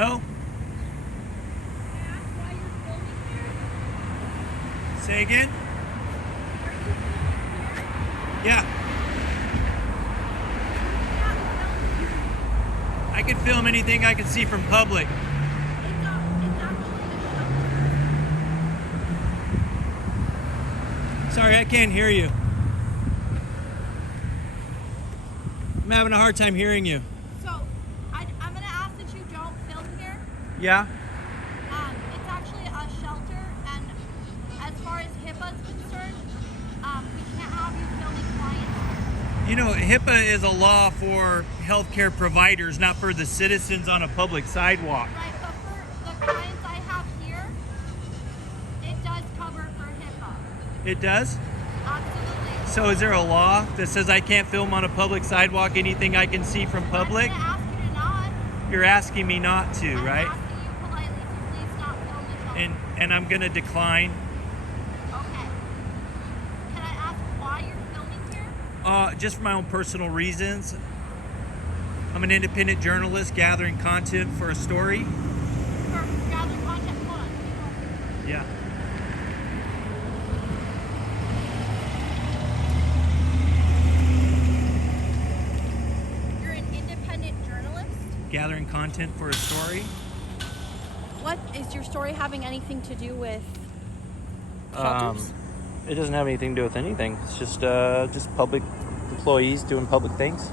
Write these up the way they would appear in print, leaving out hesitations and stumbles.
No? Why you're filming here? Say again? Are you filming here? Yeah. I can film anything I can see from public. It's actually a Sorry, I can't hear you. I'm having a hard time hearing you. So, I'm going to ask that you don't film here. Yeah? It's actually a shelter, and as far as HIPAA's concerned, we can't have you filming clients. You know, HIPAA is a law for healthcare providers, not for the citizens on a public sidewalk. Right, but for the clients I have here, it does cover for HIPAA. It does? Absolutely. So is there a law that says I can't film on a public sidewalk anything I can see from public? I'm going to ask you to not. You're asking me not to, I'm right? asking you politely to please not film the children. And I'm going to decline. Okay. Can I ask why you're filming here? Just for my own personal reasons. I'm an independent journalist gathering content for a story. For gathering content fun. Yeah. You're an independent journalist? Gathering content for a story. What is your story having anything to do with shelters? It doesn't have anything to do with anything. It's just public employees doing public things.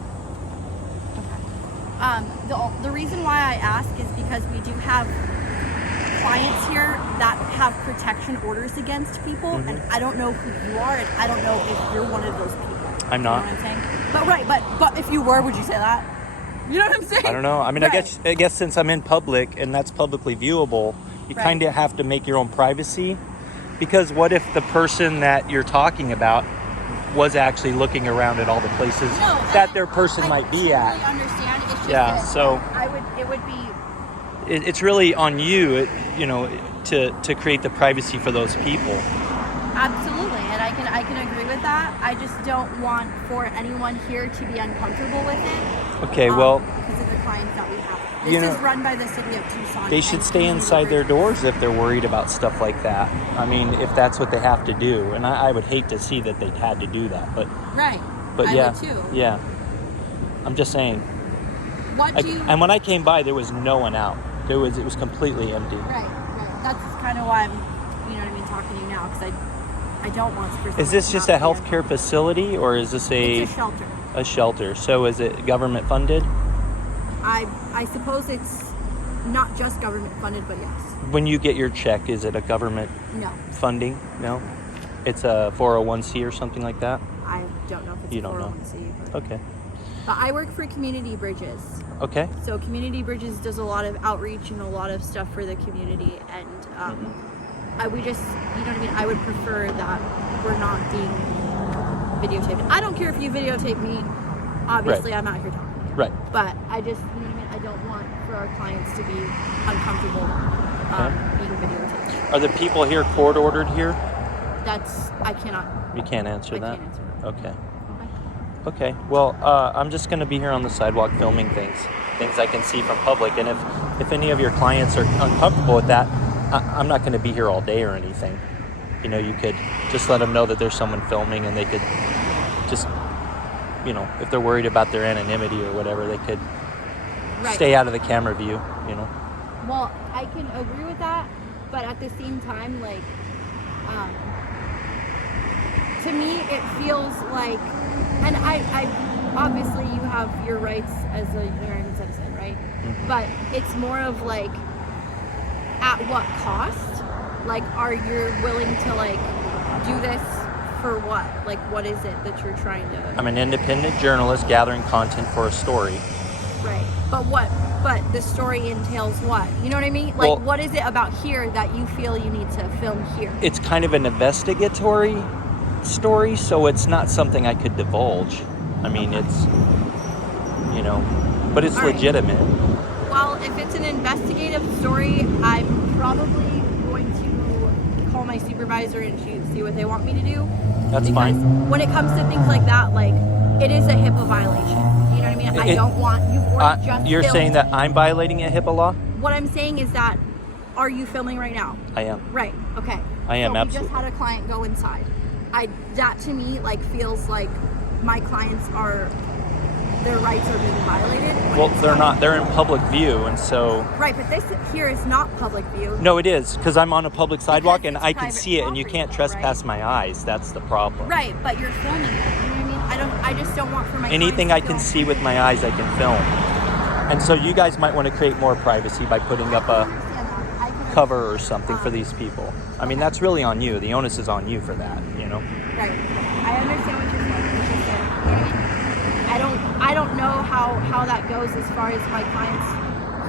The reason why I ask is because we do have clients here that have protection orders against people, and I don't know who you are, and I don't know if you're one of those people. I'm not. You know what I'm saying? But if you were, would you say that? You know what I'm saying? I don't know. I mean, Right. I guess since I'm in public and that's publicly viewable, you Right. kind of have to make your own privacy. Because what if the person that you're talking about was actually looking around at all the places No, that their person might be I at? totally understand. It's just Yeah, that so- it would be It's really on you, to create the privacy for those people. absolutely, and I can agree with that. I just don't want for anyone here to be uncomfortable with it. Okay, well, because of the clients that we have. This you know, is run by the city of Tucson. they should and stay community inside their bridges. doors if they're worried about stuff like that. I mean, if that's what they have to do. And I would hate to see that they had to do that. But Right. But I yeah, would too. yeah. I'm just saying. What do you? And when I came by, there was no one out. It was completely empty. Right. That's kind of why I'm, talking to you now because I don't want for. Is this just a healthcare facility, or is this It's a shelter. a shelter? So is it government funded? I suppose it's not just government funded, but yes. When you get your check, is it a government No, funding? No, it's a 401c or something like that. I don't know if it's You a don't know. 401c. But, Okay. but I work for Community Bridges. Okay. So Community Bridges does a lot of outreach and a lot of stuff for the community, and we just, I would prefer that we're not being videotaped. I don't care if you videotape me. Obviously, Right. I'm out here talking. Right. But I just, I don't want for our clients to be uncomfortable being videotaped. Are the people here court ordered here? I cannot. You can't answer I that. can't answer that. Okay. Okay. Well, I'm just going to be here on the sidewalk filming things I can see from public. And if any of your clients are uncomfortable with that, I'm not going to be here all day or anything. You could just let them know that there's someone filming, and they could just, if they're worried about their anonymity or whatever, they could stay out of the camera view. Well, I can agree with that, but at the same time, to me, it feels like, and I obviously you have your rights as a American citizen, right? Mm-hmm. But it's more of like, at what cost? Like, are you willing to do this for what? Like, what is it that you're trying to? I'm an independent journalist gathering content for a story. Right. But what? But the story entails what? You know what I mean? Like, Well, what is it about here that you feel you need to film here? It's kind of an investigatory story, so it's not something I could divulge. I mean, it's, but it's All right. legitimate. Well, if it's an investigative story, I'm probably going to call my supervisor and see what they want me to do. That's because fine. when it comes to things like that, it is a HIPAA violation. You know what I mean? I don't want you or just You're filmed saying that me. I'm violating a HIPAA law? what I'm saying is that, are you filming right now? I am. Right. Okay. I am, so absolutely. We just had a client go inside. That to me like feels like my clients their rights are being violated. Well, they're not. They're in public view, and so. Right, but this here is not public view. No, it is, because I'm on a public sidewalk and it's I can private see it, and you property, can't though, trespass right? my eyes. That's the problem. Right, but you're filming it. You know what I mean? I just don't want for my Anything I clients to can see with my eyes, I can film. And so you guys might want to create more privacy by putting up a cover or something for these people. I mean, that's really on you. The onus is on you for that, you know? Right. I understand what you're saying. You know what I mean? I don't know how that goes as far as my clients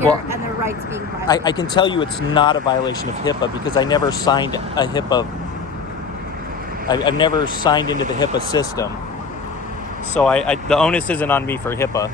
here and their rights being violated. I can tell you it's not a violation of HIPAA because I never signed a HIPAA. I've never signed into the HIPAA system. So the onus isn't on me for HIPAA.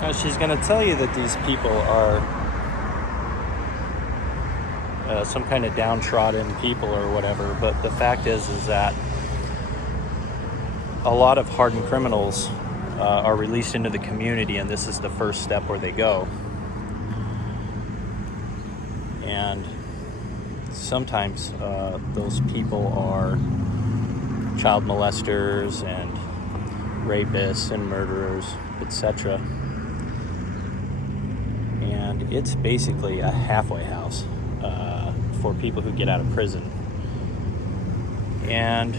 Now she's going to tell you that these people are some kind of downtrodden people or whatever, but the fact is that a lot of hardened criminals are released into the community, and this is the first step where they go. And sometimes those people are child molesters and rapists and murderers, etc. And it's basically a halfway house for people who get out of prison. And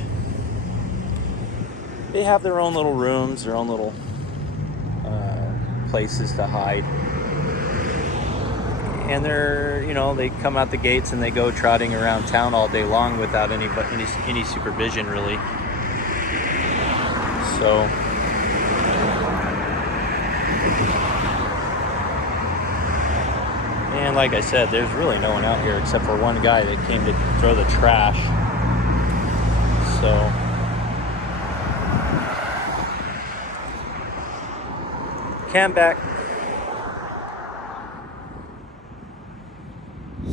they have their own little rooms, their own little places to hide. And they come out the gates and they go trotting around town all day long without any supervision, really. So and like I said, there's really no one out here except for one guy that came to throw the trash. So cam back.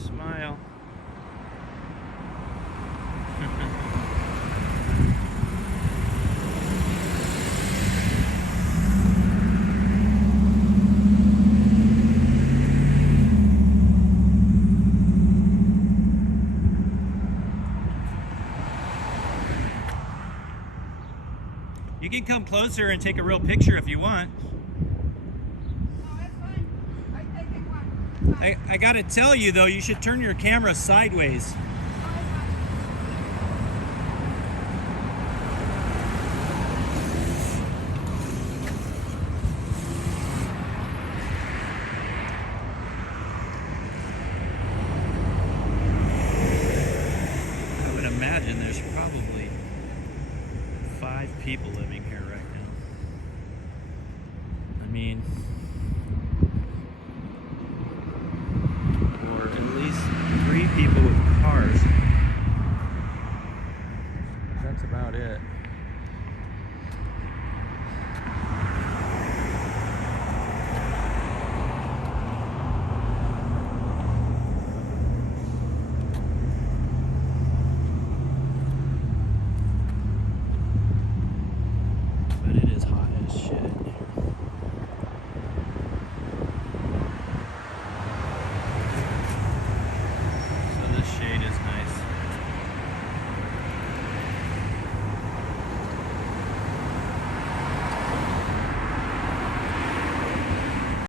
Smile. You can come closer and take a real picture if you want. I gotta tell you though, you should turn your camera sideways. I would imagine there's probably 5 people living here right now. I mean,